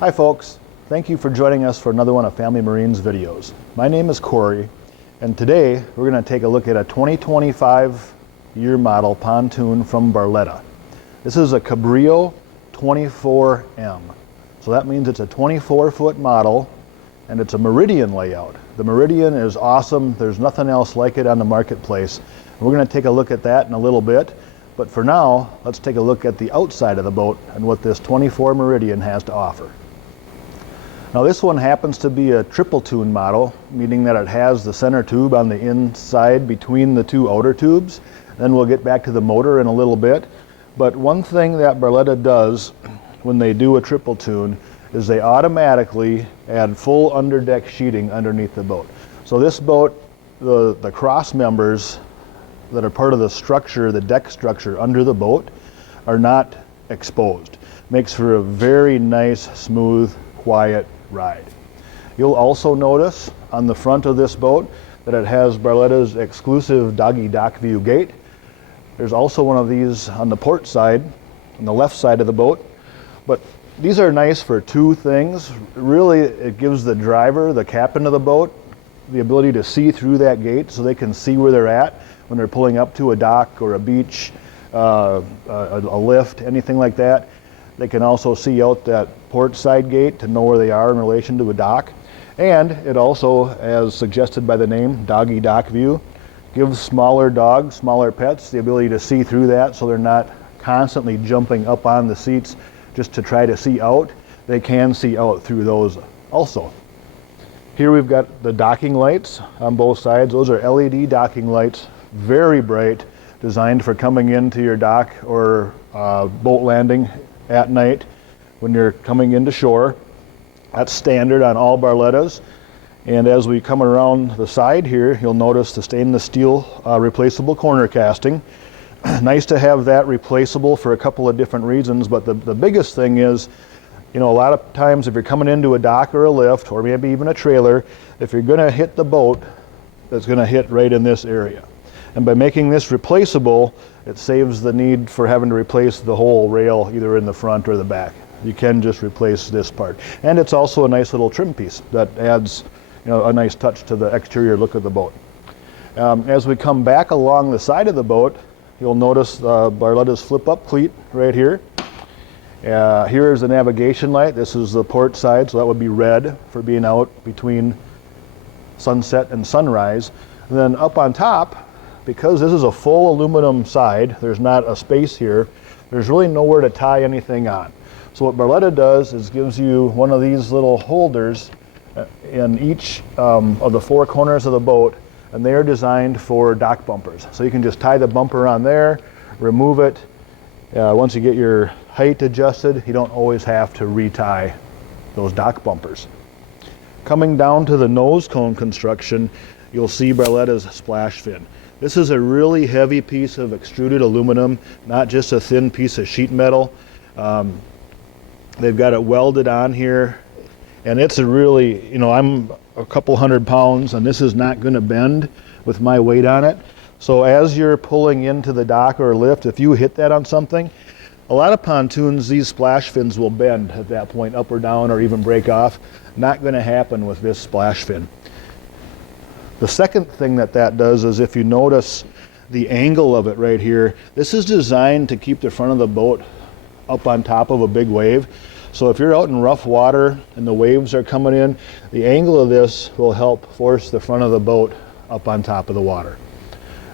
Hi folks, thank you for joining us for another one of Family Marine's videos. My name is Corey, and today we're going to take a look at a 2025 year model pontoon from Barletta. This is a Cabrio 24M. So that means it's a 24-foot model and it's a Meridian layout. The Meridian is awesome. There's nothing else like it on the marketplace. And we're going to take a look at that in a little bit. But for now, let's take a look at the outside of the boat and what this 24 Meridian has to offer. Now this one happens to be a TriToon model, meaning that it has the center tube on the inside between the two outer tubes. Then we'll get back to the motor in a little bit. But one thing that Barletta does when they do a TriToon is they automatically add full underdeck sheeting underneath the boat. So this boat, the cross members that are part of the structure, the deck structure under the boat, are not exposed. Makes for a very nice, smooth, quiet ride. You'll also notice on the front of this boat that it has Barletta's exclusive doggy dock view gate. There's also one of these on the port side, on the left side of the boat. But these are nice for two things. Really, it gives the driver, the captain of the boat, the ability to see through that gate so they can see where they're at when they're pulling up to a dock or a beach, a lift, anything like that. They can also see out that port side gate to know where they are in relation to a dock. And it also, as suggested by the name, doggy dock view, gives smaller dogs, smaller pets, the ability to see through that so they're not constantly jumping up on the seats just to try to see out. They can see out through those also. Here we've got the docking lights on both sides. Those are LED docking lights, very bright, designed for coming into your dock or boat landing at night when you're coming into shore. That's standard on all Barlettas. And as we come around the side here, you'll notice the stainless steel replaceable corner casting. Nice to have that replaceable for a couple of different reasons, but the biggest thing is, you know, a lot of times if you're coming into a dock or a lift, or maybe even a trailer, if you're gonna hit the boat, that's gonna hit right in this area. And by making this replaceable, it saves the need for having to replace the whole rail either in the front or the back. You can just replace this part. And it's also a nice little trim piece that adds, you know, a nice touch to the exterior look of the boat. As we come back along the side of the boat, you'll notice Barletta's flip-up cleat right here. Here is the navigation light. This is the port side, so that would be red for being out between sunset and sunrise. And then up on top, because this is a full aluminum side, there's not a space here, there's really nowhere to tie anything on. So what Barletta does is gives you one of these little holders in each of the four corners of the boat, and they are designed for dock bumpers. So you can just tie the bumper on there, remove it. Once you get your height adjusted, you don't always have to retie those dock bumpers. Coming down to the nose cone construction, you'll see Barletta's splash fin. This is a really heavy piece of extruded aluminum, not just a thin piece of sheet metal. They've got it welded on here, and it's a really, you know, I'm a couple 100 pounds, and this is not going to bend with my weight on it. So as you're pulling into the dock or lift, if you hit that on something, a lot of pontoons, these splash fins will bend at that point, up or down, or even break off. Not going to happen with this splash fin. The second thing that does is, if you notice the angle of it right here, this is designed to keep the front of the boat up on top of a big wave. So if you're out in rough water and the waves are coming in, the angle of this will help force the front of the boat up on top of the water.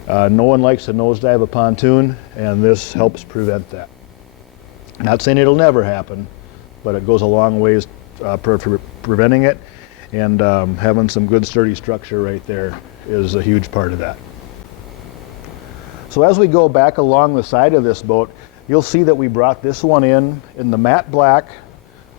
No one likes to nosedive a pontoon, and this helps prevent that. Not saying it'll never happen, but it goes a long ways for preventing it. And having some good sturdy structure right there is a huge part of that. So as we go back along the side of this boat, you'll see that we brought this one in the matte black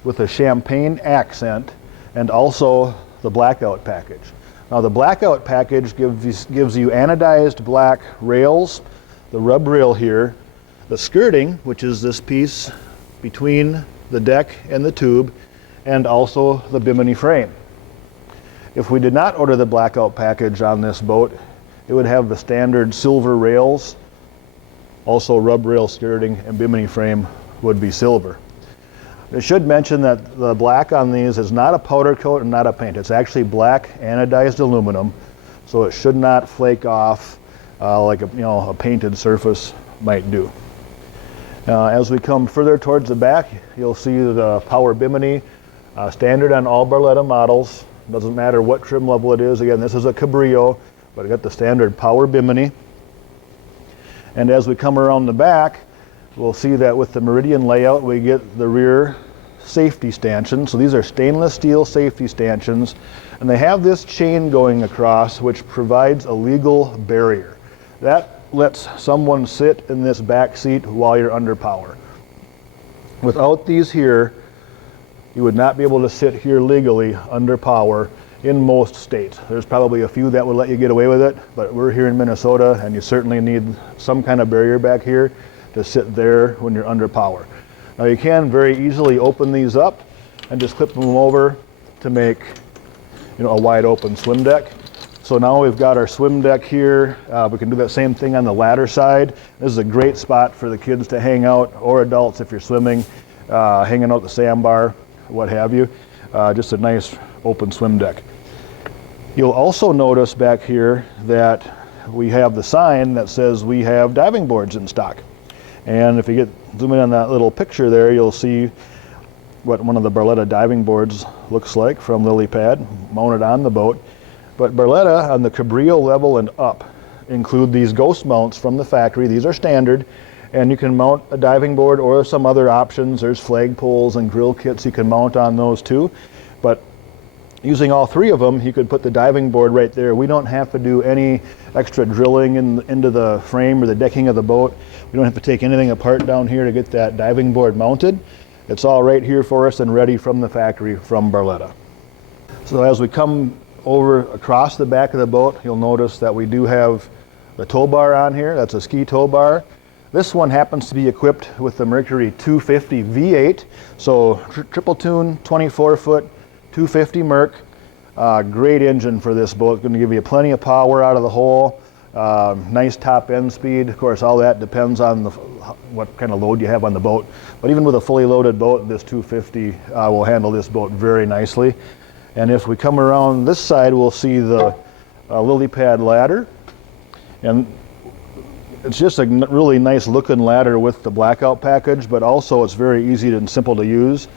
with a champagne accent, and also the blackout package. Now the blackout package gives you anodized black rails, the rub rail here, the skirting, which is this piece between the deck and the tube, and also the bimini frame. If we did not order the blackout package on this boat, it would have the standard silver rails, also rub rail skirting, and bimini frame would be silver. I should mention that the black on these is not a powder coat and not a paint. It's actually black anodized aluminum, so it should not flake off like a painted surface might do. As we come further towards the back, you'll see the power bimini, standard on all Barletta models. Doesn't matter what trim level it is. Again, this is a Cabrio, but I got the standard power bimini. And as we come around the back, we'll see that with the Meridian layout, we get the rear safety stanchion. So these are stainless steel safety stanchions, and they have this chain going across, which provides a legal barrier. That lets someone sit in this back seat while you're under power. Without these here, you would not be able to sit here legally under power in most states. There's probably a few that would let you get away with it, but we're here in Minnesota, and you certainly need some kind of barrier back here to sit there when you're under power. Now you can very easily open these up and just clip them over to make a wide open swim deck. So now we've got our swim deck here. We can do that same thing on the ladder side. This is a great spot for the kids to hang out, or adults if you're swimming, hanging out the sandbar, what have you. Just a nice open swim deck. You'll also notice back here that we have the sign that says we have diving boards in stock. And if you zoom in on that little picture there, you'll see what one of the Barletta diving boards looks like from LilyPad, mounted on the boat. But Barletta on the Cabrio level and up include these ghost mounts from the factory. These are standard, and you can mount a diving board or some other options. There's flag poles and grill kits you can mount on those too. But using all three of them, you could put the diving board right there. We don't have to do any extra drilling into the frame or the decking of the boat. We don't have to take anything apart down here to get that diving board mounted. It's all right here for us and ready from the factory from Barletta. So as we come over across the back of the boat, you'll notice that we do have the tow bar on here. That's a ski tow bar. This one happens to be equipped with the Mercury 250 V8. So TriToon 24-foot 250 Merc. Great engine for this boat. It's going to give you plenty of power out of the hole. Nice top end speed. Of course, all that depends on what kind of load you have on the boat. But even with a fully loaded boat, this 250 will handle this boat very nicely. And if we come around this side, we'll see the LilyPad ladder. And it's just a really nice looking ladder with the blackout package, but also it's very easy and simple to use.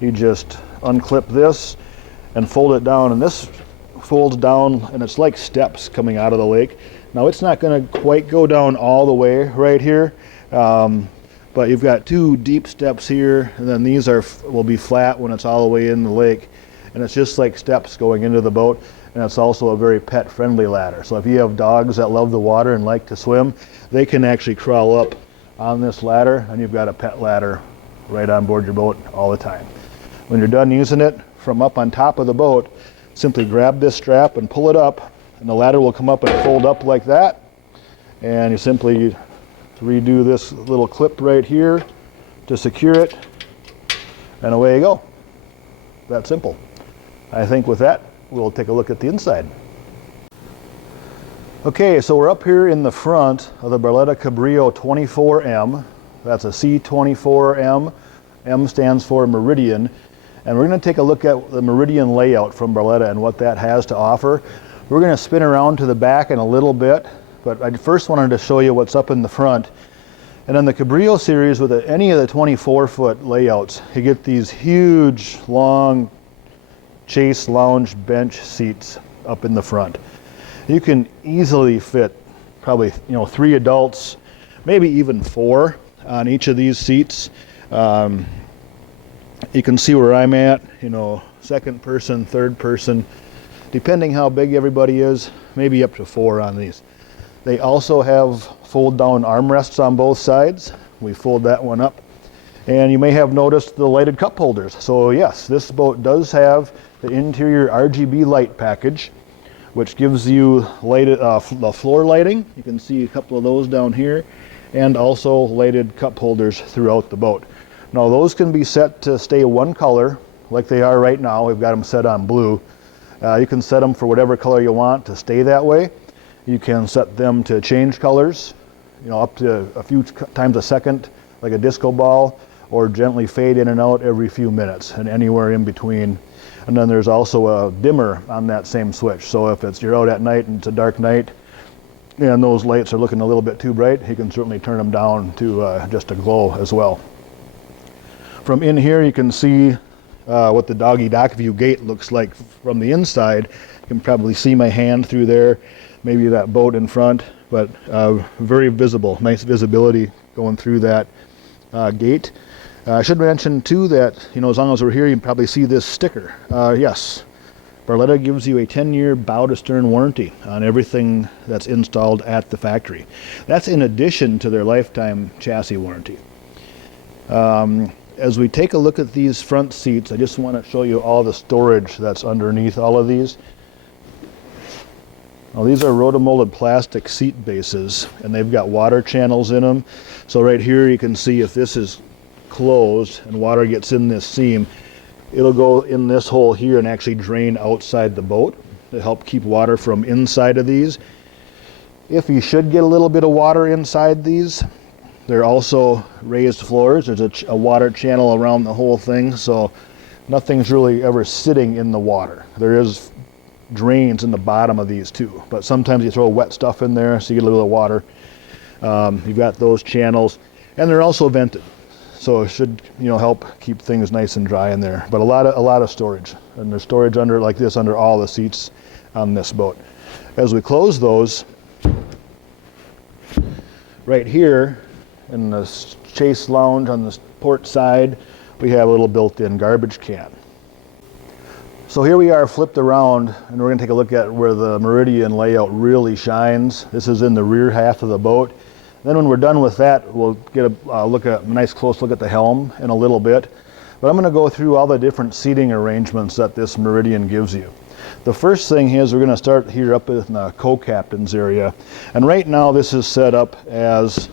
You just unclip this and fold it down, and this folds down, and it's like steps coming out of the lake. Now it's not going to quite go down all the way right here, but you've got two deep steps here, and then these will be flat when it's all the way in the lake, and it's just like steps going into the boat. And it's also a very pet friendly ladder. So if you have dogs that love the water and like to swim, they can actually crawl up on this ladder, and you've got a pet ladder right on board your boat all the time. When you're done using it, from up on top of the boat, simply grab this strap and pull it up, and the ladder will come up and fold up like that. And you simply redo this little clip right here to secure it, and away you go. That simple. I think with that, we'll take a look at the inside. Okay, so we're up here in the front of the Barletta Cabrio 24M. That's a C24M. M stands for Meridian. And we're going to take a look at the Meridian layout from Barletta and what that has to offer. We're going to spin around to the back in a little bit, but I first wanted to show you what's up in the front. And on the Cabrio series, with any of the 24-foot layouts, you get these huge, long chase lounge bench seats up in the front. You can easily fit probably 3 adults, maybe even 4 on each of these seats. You can see where I'm at, second person, third person, depending how big everybody is, maybe up to 4 on these. They also have fold down armrests on both sides. We fold that one up. And you may have noticed the lighted cup holders. So yes, this boat does have the interior RGB light package, which gives you lighted the floor lighting. You can see a couple of those down here, and also lighted cup holders throughout the boat. Now those can be set to stay one color, like they are right now. We've got them set on blue. You can set them for whatever color you want to stay that way. You can set them to change colors, up to a few times a second, like a disco ball, or gently fade in and out every few minutes and anywhere in between. And then there's also a dimmer on that same switch. So if you're out at night and it's a dark night and those lights are looking a little bit too bright, you can certainly turn them down to just a glow as well. From in here you can see what the doggy dock view gate looks like from the inside. You can probably see my hand through there, maybe that boat in front, but very visible, nice visibility going through that gate. I should mention too that, as long as we're here, you can probably see this sticker. Yes, Barletta gives you a 10-year bow to stern warranty on everything that's installed at the factory. That's in addition to their lifetime chassis warranty. As we take a look at these front seats, I just want to show you all the storage that's underneath all of these. Well, these are rotomolded plastic seat bases, and they've got water channels in them. So right here you can see if this is closed and water gets in this seam, it'll go in this hole here and actually drain outside the boat to help keep water from inside of these. If you should get a little bit of water inside these, they're also raised floors. There's a water channel around the whole thing, so nothing's really ever sitting in the water. There is drains in the bottom of these too, but sometimes you throw wet stuff in there so you get a little water. You've got those channels, and they're also vented, so it should help keep things nice and dry in there. But a lot of storage, and there's storage under like this under all the seats on this boat. As we close those, right here in the chase lounge on the port side, we have a little built-in garbage can. So here we are flipped around, and we're going to take a look at where the Meridian layout really shines. This is in the rear half of the boat. Then when we're done with that, we'll get a nice close look at the helm in a little bit. But I'm going to go through all the different seating arrangements that this Meridian gives you. The first thing is we're going to start here up in the co-captain's area. And right now this is set up as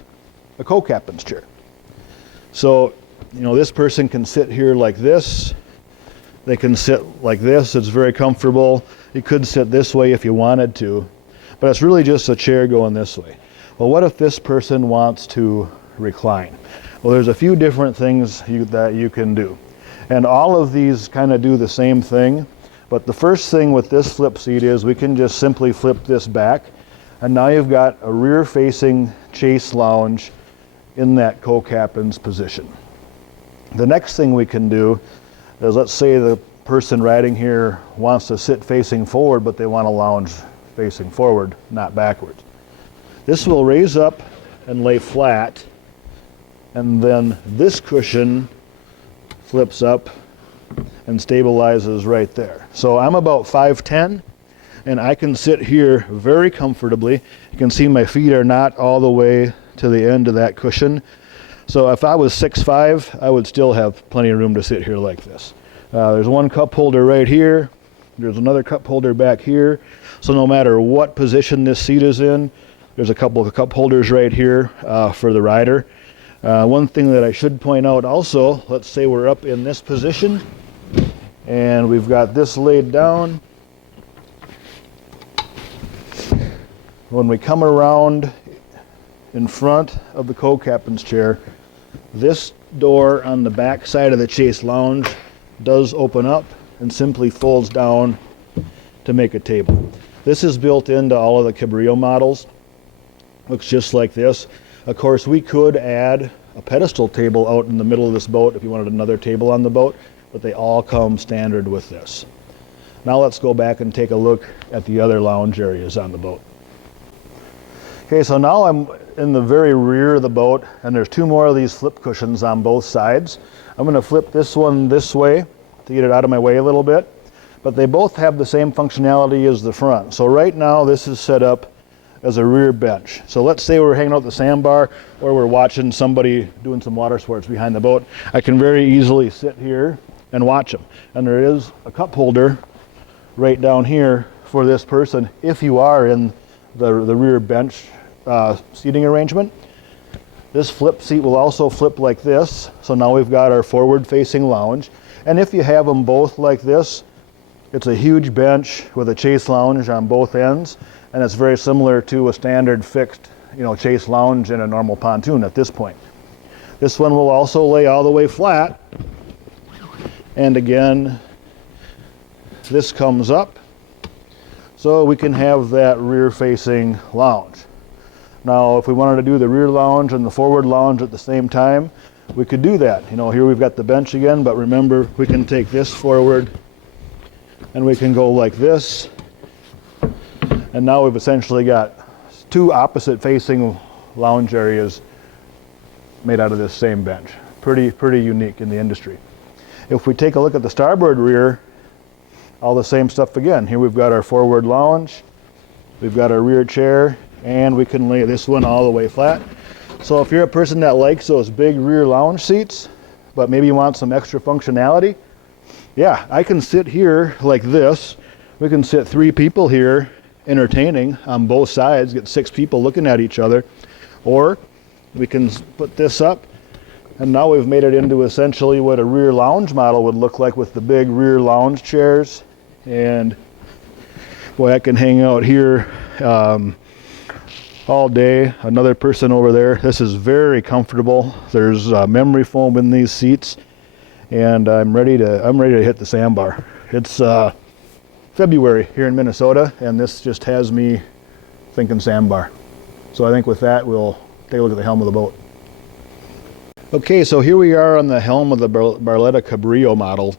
a co-captain's chair. So, this person can sit here like this. They can sit like this. It's very comfortable. You could sit this way if you wanted to, but it's really just a chair going this way. Well, what if this person wants to recline? Well, there's a few different things that you can do. And all of these kind of do the same thing. But the first thing with this flip seat is we can just simply flip this back. And now you've got a rear-facing chase lounge in that co-captain's position. The next thing we can do is, let's say the person riding here wants to sit facing forward, but they want to lounge facing forward, not backwards. This will raise up and lay flat, and then this cushion flips up and stabilizes right there. So I'm about 5'10", and I can sit here very comfortably. You can see my feet are not all the way to the end of that cushion. So if I was 6'5", I would still have plenty of room to sit here like this. There's one cup holder right here. There's another cup holder back here. So no matter what position this seat is in, there's a couple of cup holders right here for the rider. One thing that I should point out also, let's say we're up in this position and we've got this laid down. When we come around in front of the co-captain's chair, this door on the back side of the chase lounge does open up and simply folds down to make a table. This is built into all of the Cabrio models. Looks just like this. Of course, we could add a pedestal table out in the middle of this boat if you wanted another table on the boat, but they all come standard with this. Now let's go back and take a look at the other lounge areas on the boat. Okay, so now I'm in the very rear of the boat, and there's two more of these flip cushions on both sides. I'm going to flip this one this way to get it out of my way a little bit, but they both have the same functionality as the front. So right now this is set up as a rear bench. So let's say we're hanging out at the sandbar, or we're watching somebody doing some water sports behind the boat. I can very easily sit here and watch them. And there is a cup holder right down here for this person if you are in the rear bench seating arrangement. This flip seat will also flip like this. So now we've got our forward-facing lounge. And if you have them both like this, it's a huge bench with a chase lounge on both ends, and it's very similar to a standard fixed, chase lounge in a normal pontoon at this point. This one will also lay all the way flat. And again, this comes up so we can have that rear facing lounge. Now if we wanted to do the rear lounge and the forward lounge at the same time, we could do that. You know, here we've got the bench again, but remember we can take this forward and we can go like this. And now we've essentially got two opposite facing lounge areas made out of this same bench. Pretty unique in the industry. If we take a look at the starboard rear, all the same stuff again. Here we've got our forward lounge, we've got our rear chair, and we can lay this one all the way flat. So if you're a person that likes those big rear lounge seats, but maybe you want some extra functionality, yeah, I can sit here like this. We can sit 3 people here entertaining on both sides, get 6 people looking at each other. Or we can put this up, and now we've made it into essentially what a rear lounge model would look like with the big rear lounge chairs. And boy, I can hang out here all day. Another person over there. This is very comfortable. There's memory foam in these seats, and I'm ready to hit the sandbar. It's February here in Minnesota, and this just has me thinking sandbar. So I think with that, we'll take a look at the helm of the boat. Okay, so here we are on the helm of the Barletta Cabrio model.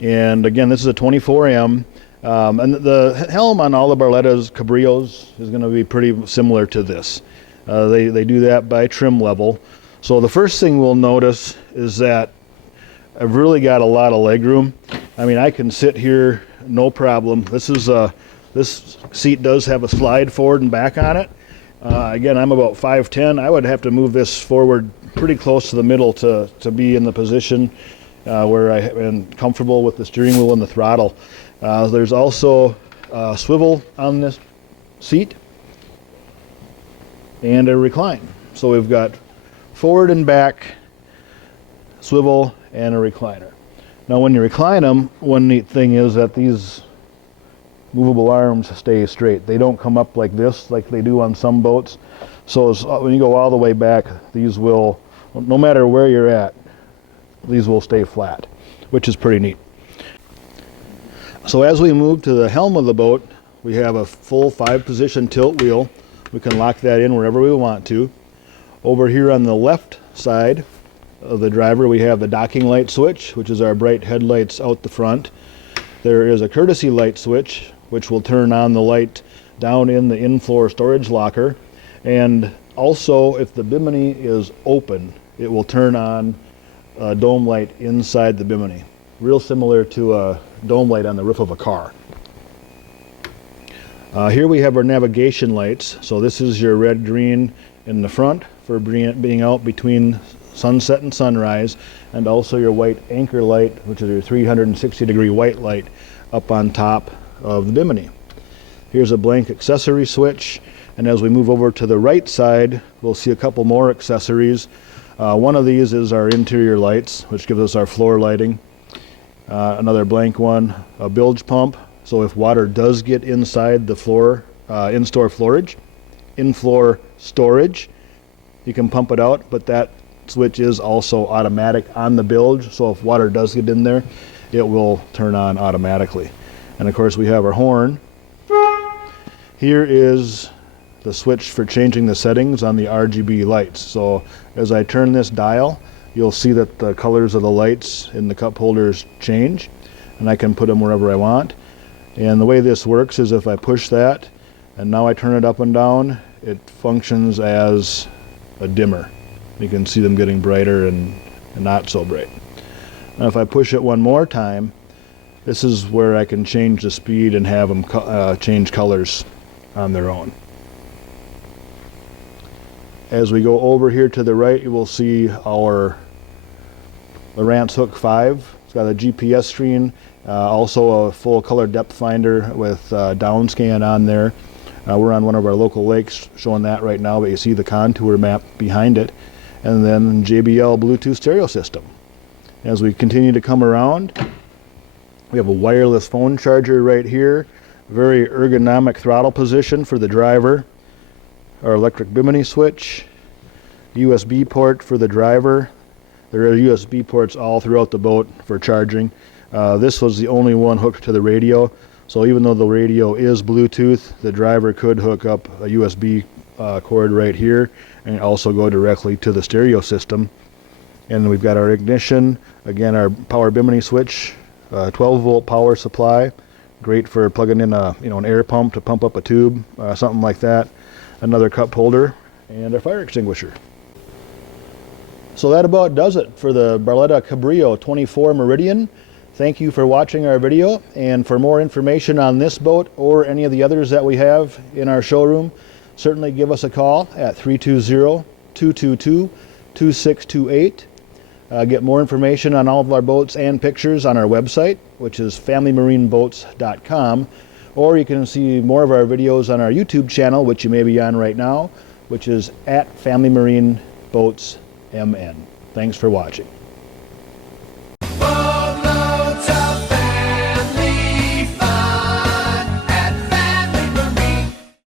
And again, this is a 24M. And the helm on all the Barletta's Cabrios is going to be pretty similar to this. They do that by trim level. So the first thing we'll notice is that I've really got a lot of leg room. I mean, I can sit here no problem. This seat does have a slide forward and back on it. Again, I'm about 5'10". I would have to move this forward pretty close to the middle to be in the position where I am comfortable with the steering wheel and the throttle. There's also a swivel on this seat and a recline. So we've got forward and back, swivel, and a recliner. Now when you recline them, one neat thing is that these movable arms stay straight. They don't come up like this like they do on some boats. So when you go all the way back, these will, no matter where you're at, these will stay flat, which is pretty neat. So as we move to the helm of the boat, we have a full 5-position tilt wheel. We can lock that in wherever we want to. Over here on the left side of the driver, we have the docking light switch, which is our bright headlights out the front. There is a courtesy light switch, which will turn on the light down in the in-floor storage locker. And also, if the bimini is open, it will turn on a dome light inside the bimini. Real similar to a dome light on the roof of a car. Here we have our navigation lights. So this is your red green in the front for being out between sunset and sunrise, and also your white anchor light, which is your 360-degree white light up on top of the bimini. Here's a blank accessory switch, and as we move over to the right side, we'll see a couple more accessories. One of these is our interior lights, which gives us our floor lighting. Another blank one, a bilge pump, so if water does get inside the floor, in-floor storage, you can pump it out, but that switch is also automatic on the bilge, so if water does get in there, it will turn on automatically. And of course we have our horn. Here is the switch for changing the settings on the RGB lights. So as I turn this dial, you'll see that the colors of the lights in the cup holders change, and I can put them wherever I want. And the way this works is if I push that and now I turn it up and down, it functions as a dimmer. You can see them getting brighter and not so bright. Now if I push it one more time, this is where I can change the speed and have them change colors on their own. As we go over here to the right, you will see our Lowrance Hook 5. It's got a GPS screen, also a full color depth finder with down scan on there. We're on one of our local lakes showing that right now, but you see the contour map behind it. And then JBL Bluetooth stereo system. As we continue to come around, we have a wireless phone charger right here. Very ergonomic throttle position for the driver. Our electric bimini switch. USB port for the driver. There are USB ports all throughout the boat for charging. This was the only one hooked to the radio, so even though the radio is Bluetooth, the driver could hook up a USB cord right here and also go directly to the stereo system. And we've got our ignition, again our power bimini switch, 12-volt power supply, great for plugging in an air pump to pump up a tube, something like that. Another cup holder, and a fire extinguisher. So that about does it for the Barletta Cabrio 24 Meridian. Thank you for watching our video, and for more information on this boat or any of the others that we have in our showroom, certainly give us a call at 320-222-2628. Get more information on all of our boats and pictures on our website, which is familymarineboats.com, or you can see more of our videos on our YouTube channel, which you may be on right now, which is at Family Marine Boats MN. Thanks for watching.